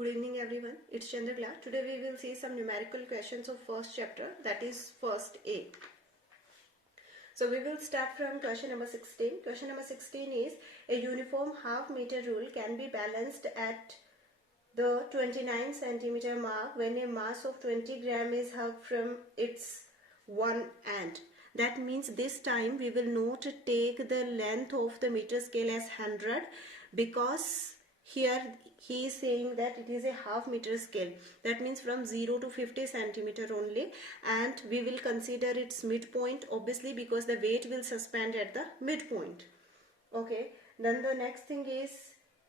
Good evening everyone, it's Chandrakala. Today we will see some numerical questions of first chapter, that is first A. So we will start from question number 16. Question number 16 is a uniform half meter rule can be balanced at the 29 centimeter mark when a mass of 20 gram is held from its one end. That means this time we will not take the length of the meter scale as 100 because here he is saying that it is a half meter scale. That means from 0 to 50 centimeter only, and we will consider its midpoint obviously because the weight will suspend at the midpoint. Okay, then the next thing is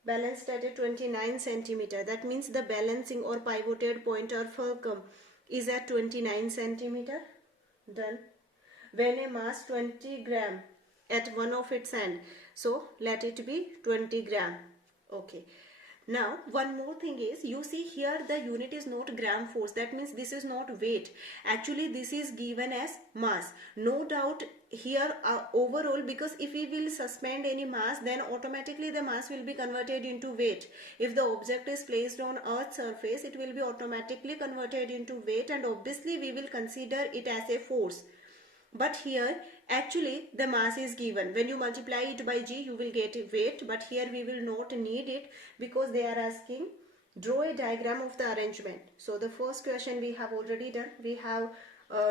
balanced at a 29 centimeter. That means the balancing or pivoted point or fulcrum is at 29 centimeter. Done. When a mass 20 gram at one of its end, so let it be 20 gram. Okay. Now one more thing is, you see here the unit is not gram force. That means this is not weight. Actually this is given as mass. No doubt here overall, because if we will suspend any mass, then automatically the mass will be converted into weight. If the object is placed on earth's surface, it will be automatically converted into weight, and obviously we will consider it as a force. But here actually the mass is given. When you multiply it by g, you will get weight, but here we will not need it because they are asking draw a diagram of the arrangement. So the first question we have already done. We have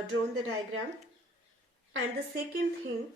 drawn the diagram. And the second thing,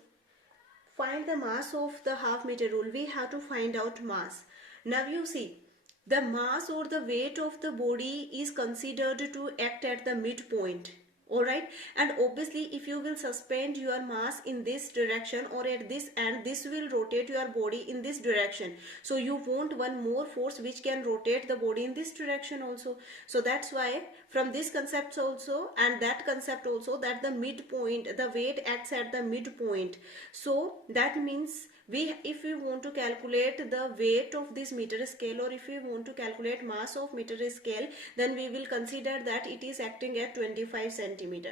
find the mass of the half meter rule. We have to find out mass. Now you see, the mass or the weight of the body is considered to act at the midpoint. Alright, and obviously if you will suspend your mass in this direction or at this end, this will rotate your body in this direction. So you want one more force which can rotate the body in this direction also. So that's why from this concept also and that concept also, that the midpoint, the weight acts at the midpoint. So that means if we want to calculate the weight of this meter scale, or if we want to calculate mass of meter scale, then we will consider that it is acting at 25 centimeter.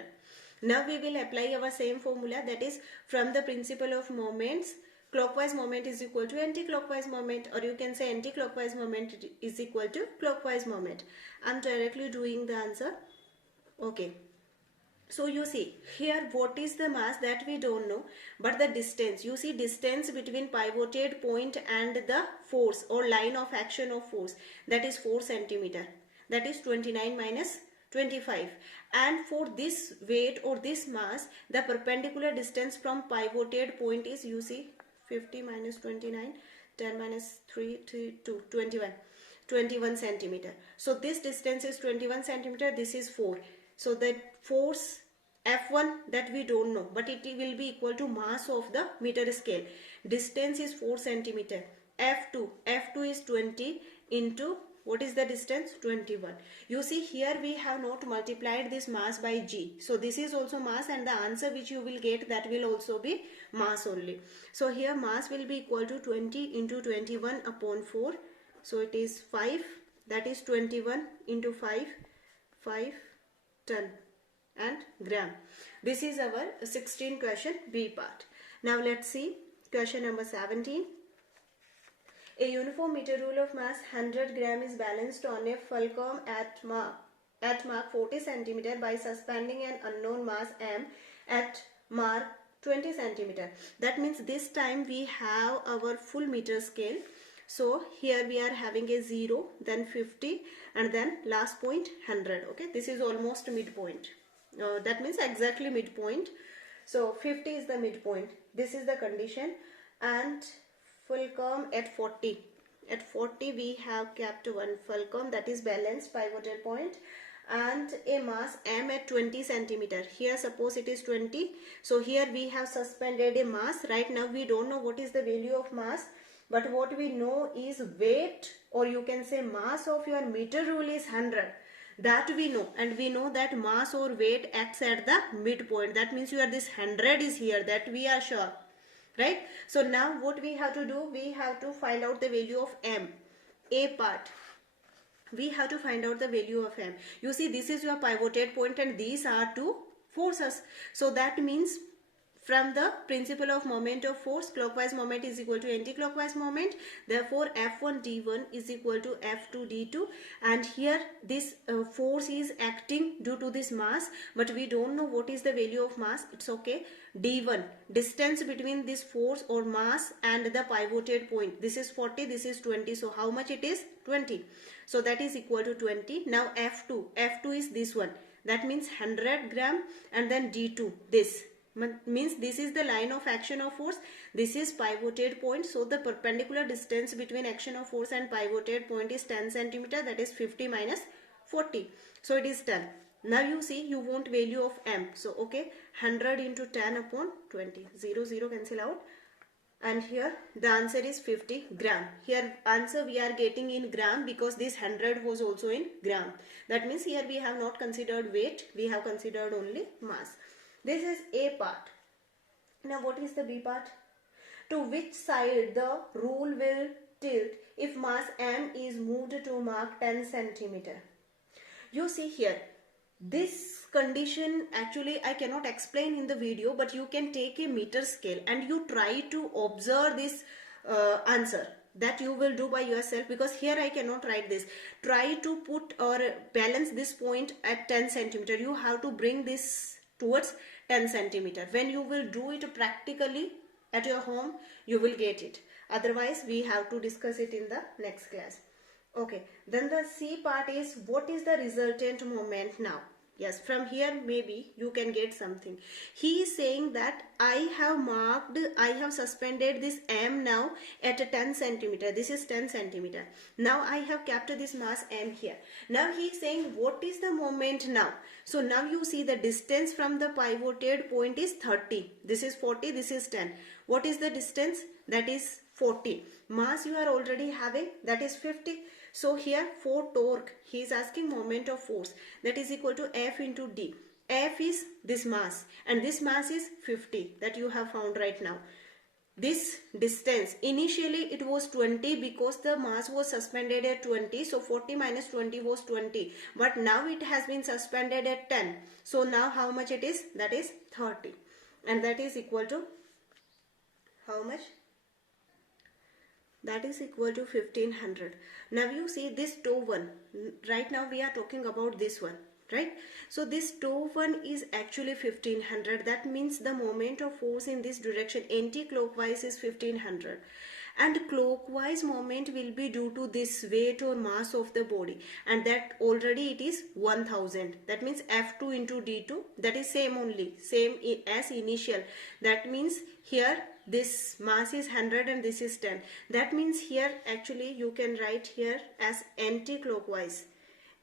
Now we will apply our same formula, that is from the principle of moments. Clockwise moment is equal to anti-clockwise moment, or you can say anti-clockwise moment is equal to clockwise moment. I am directly doing the answer. Okay. So you see here what is the mass, that we don't know, but the distance, you see distance between pivoted point and the force or line of action of force, that is 4 centimeter. That is 29 minus 25. And for this weight or this mass, the perpendicular distance from pivoted point is, you see, 50 minus 29, 10 minus 3, 2, 21 centimeter. So this distance is 21 centimeter, this is 4. So the force F1 that we don't know, but it will be equal to mass of the meter scale. Distance is 4 centimeter. F2 is 20 into, what is the distance? 21. You see here we have not multiplied this mass by g. So this is also mass, and the answer which you will get, that will also be mass only. So here mass will be equal to 20 into 21 upon 4. So it is 5. That is 21 into 5 ton and gram. This is our 16 question B part. Now let's see question number 17. A uniform meter rule of mass 100 gram is balanced on a fulcrum at mark 40 centimeter by suspending an unknown mass m at mark 20 centimeter. That means this time we have our full meter scale. So here we are having a 0, then 50, and then last point 100. Okay, this is almost midpoint. That means exactly midpoint. So 50 is the midpoint. This is the condition, and fulcrum at 40. At 40 we have kept one fulcrum, that is balanced pivoted point, and a mass m at 20 centimeter. Here suppose it is 20. So here we have suspended a mass. Right now we don't know what is the value of mass, but what we know is weight, or you can say mass of your meter rule is 100. That we know, and we know that mass or weight acts at the midpoint. That means this 100 is here, that we are sure, right? So now what we have to do, we have to find out the value of m. A part, we have to find out the value of m. You see this is your pivoted point and these are two forces. So that means from the principle of moment of force, clockwise moment is equal to anti-clockwise moment. Therefore, F1 D1 is equal to F2 D2. And here this force is acting due to this mass, but we don't know what is the value of mass. It's okay. D1, distance between this force or mass and the pivoted point. This is 40, this is 20. So how much it is? 20. So that is equal to 20. Now F2. F2 is this one. That means 100 gram, and then D2, this. Means this is the line of action of force, this is pivoted point, so the perpendicular distance between action of force and pivoted point is 10 centimeter, that is 50 minus 40, so it is 10. Now you see you want value of m, so okay, 100 into 10 upon 20, 0 0 cancel out, and here the answer is 50 gram. Here answer we are getting in gram because this 100 was also in gram. That means here we have not considered weight, we have considered only mass. This is A part. Now what is the B part? To which side the rule will tilt if mass m is moved to mark 10 centimeter. You see here, this condition actually I cannot explain in the video, but you can take a meter scale and you try to observe this answer. That you will do by yourself, because here I cannot write this. Try to put or balance this point at 10 centimeter. You have to bring this towards 10 centimeter. When you will do it practically at your home, you will get it. Otherwise, we have to discuss it in the next class. Okay, then the C part is what is the resultant moment now? Yes, from here maybe you can get something. He is saying that I have suspended this m now at a 10 centimeter. This is 10 centimeter. Now I have kept this mass m here. Now he is saying what is the moment now? So now you see the distance from the pivoted point is 30. This is 40, this is 10. What is the distance? That is 40. Mass you are already having, that is 50. So here for torque, he is asking moment of force, that is equal to F into D. F is this mass and this mass is 50 that you have found right now. This distance, initially it was 20 because the mass was suspended at 20. So 40 minus 20 was 20. But now it has been suspended at 10. So now how much it is? That is 30. And that is equal to how much? That is equal to 1500. Now you see this toe one. Right now we are talking about this one, right? So this toe one is actually 1500. That means the moment of force in this direction anti-clockwise is 1500. And clockwise moment will be due to this weight or mass of the body, and that already it is 1000. That means F2 into D2, that is same only, same as initial. That means here this mass is 100 and this is 10. That means here actually you can write here as anti-clockwise.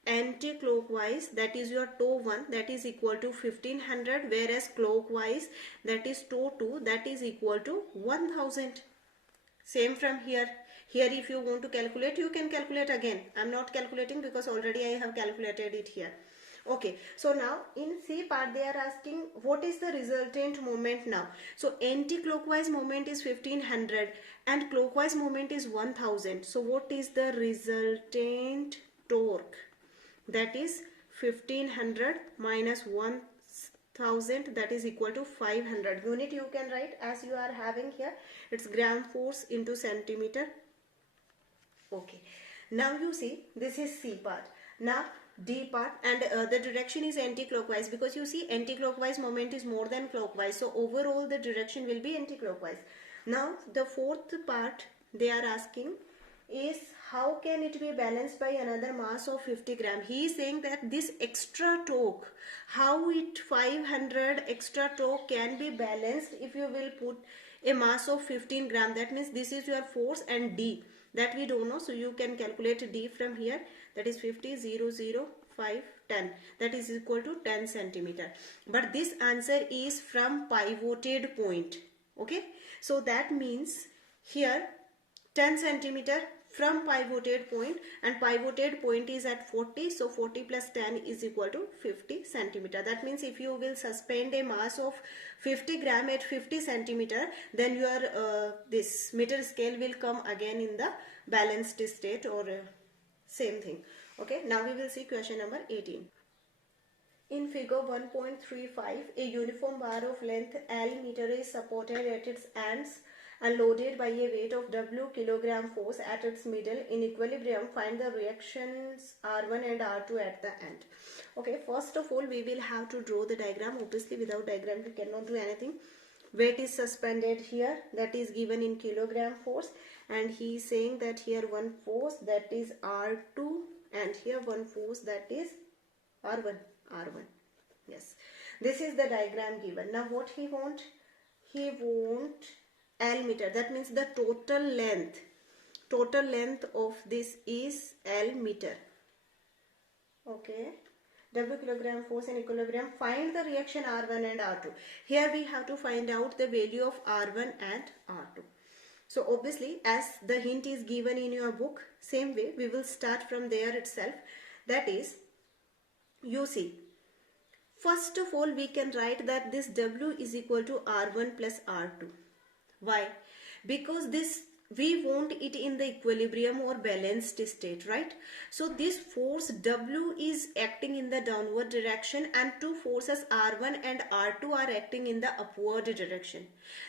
Anti-clockwise, that is your toe 1, that is equal to 1500, whereas clockwise, that is toe 2, that is equal to 1000. Same from here. Here if you want to calculate, you can calculate again. I am not calculating because already I have calculated it here. Okay, so now in C part they are asking what is the resultant moment now. So anti-clockwise moment is 1500 and clockwise moment is 1000. So what is the resultant torque? That is 1500 minus 1000, that is equal to 500. Unit you can write as you are having here. It's gram force into centimeter. Okay, now you see this is C part. Now D part, and the direction is anti-clockwise because you see anti-clockwise moment is more than clockwise. So overall the direction will be anti-clockwise. Now the fourth part they are asking is how can it be balanced by another mass of 50 gram. He is saying that this extra torque, how it 500 extra torque can be balanced if you will put a mass of 15 gram. That means this is your force and D that we don't know. So you can calculate D from here. That is 50, 0, 0, 5, 10. That is equal to 10 centimeter. But this answer is from pivoted point. Okay. So that means here 10 centimeter from pivoted point, and pivoted point is at 40. So 40 plus 10 is equal to 50 centimeter. That means if you will suspend a mass of 50 gram at 50 centimeter, then your this meter scale will come again in the balanced state or same thing. Okay, now we will see question number 18. In figure 1.35, a uniform bar of length L meter is supported at its ends and loaded by a weight of W kilogram force at its middle. In equilibrium, find the reactions R1 and R2 at the end. Okay, first of all, we will have to draw the diagram. Obviously, without diagram, we cannot do anything. Weight is suspended here, that is given in kilogram force, and he is saying that here one force, that is R2, and here one force, that is R1. Yes, this is the diagram given. Now what he want? He want L meter. That means the total length of this is L meter. Okay. W kilogram force in equilibrium. Find the reaction R1 and R2. Here we have to find out the value of R1 and R2. So obviously, as the hint is given in your book, same way we will start from there itself. That is, you see, first of all we can write that this W is equal to R1 plus R2. Why? Because this we want it in the equilibrium or balanced state, right? So this force W is acting in the downward direction and two forces R1 and R2 are acting in the upward direction.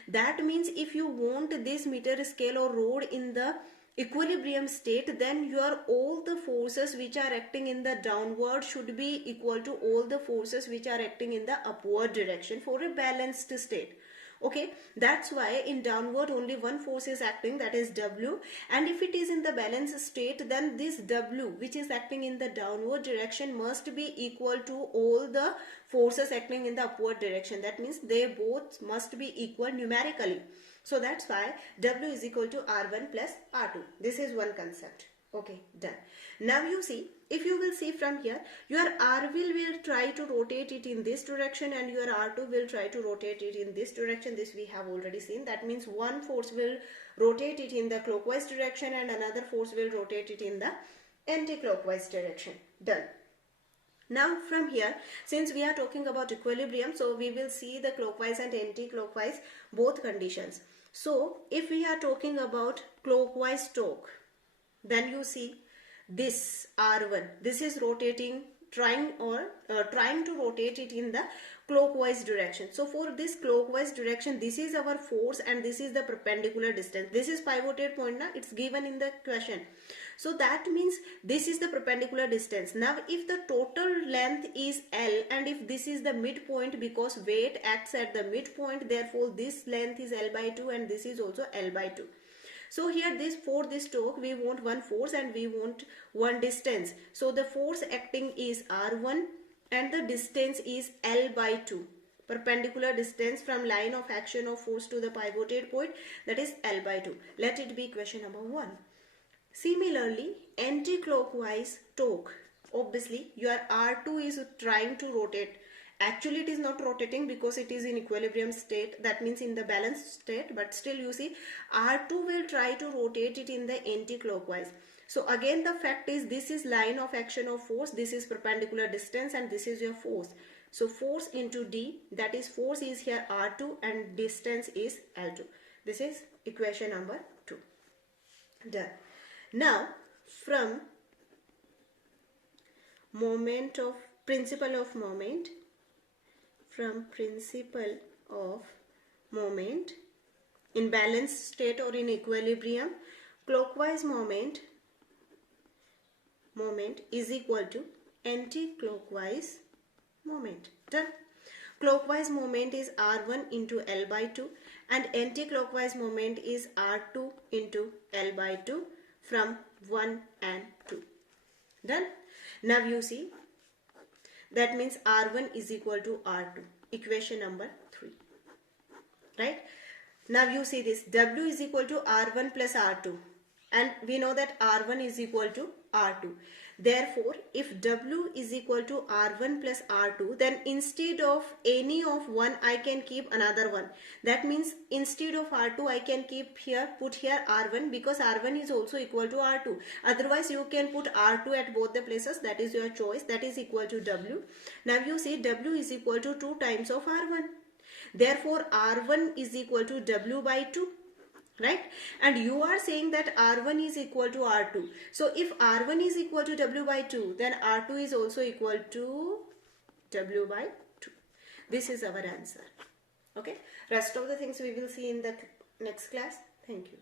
That means if you want this meter scale or rod in the equilibrium state, then your all the forces which are acting in the downward should be equal to all the forces which are acting in the upward direction for a balanced state. Okay, that's why in downward only one force is acting, that is W, and if it is in the balanced state, then this W which is acting in the downward direction must be equal to all the forces acting in the upward direction. That means they both must be equal numerically. So that's why W is equal to R1 plus R2. This is one concept. Okay, done. Now you see, if you will see from here, your R will try to rotate it in this direction and your R2 will try to rotate it in this direction. This we have already seen. That means one force will rotate it in the clockwise direction and another force will rotate it in the anti-clockwise direction. Done. Now from here, since we are talking about equilibrium, so we will see the clockwise and anti-clockwise both conditions. So if we are talking about clockwise torque, then you see this R1, this is rotating, trying to rotate it in the clockwise direction. So for this clockwise direction, this is our force and this is the perpendicular distance. This is pivoted point now, it's given in the question. So that means this is the perpendicular distance. Now if the total length is L and if this is the midpoint, because weight acts at the midpoint, therefore this length is L by 2 and this is also L by 2. So here for this torque we want one force and we want one distance. So the force acting is R1 and the distance is L by 2. Perpendicular distance from line of action of force to the pivoted point, that is L by 2. Let it be question number 1. Similarly, anti-clockwise torque, obviously your R2 is trying to rotate. Actually it is not rotating because it is in equilibrium state, that means in the balanced state, but still you see R2 will try to rotate it in the anti-clockwise. So again the fact is this is line of action of force, this is perpendicular distance and this is your force. So force into D, that is force is here R2 and distance is L2. This is equation number 2. Done. Now from principle of moment, in balanced state or in equilibrium, clockwise moment is equal to anti-clockwise moment. Done. Clockwise moment is R1 into L by 2 and anti-clockwise moment is R2 into L by 2 from 1 and 2. Done. Now you see, that means R1 is equal to R2. Equation number 3. Right. Now you see this W is equal to R1 plus R2 and we know that R1 is equal to R2. Therefore, if W is equal to R1 plus R2, then instead of any of one, I can keep another one. That means instead of R2, I can put here R1 because R1 is also equal to R2. Otherwise, you can put R2 at both the places. That is your choice. That is equal to W. Now you see W is equal to 2 times of R1. Therefore, R1 is equal to W by 2. Right? And you are saying that R1 is equal to R2. So if R1 is equal to W by 2, then R2 is also equal to W by 2. This is our answer. Okay. Rest of the things we will see in the next class. Thank you.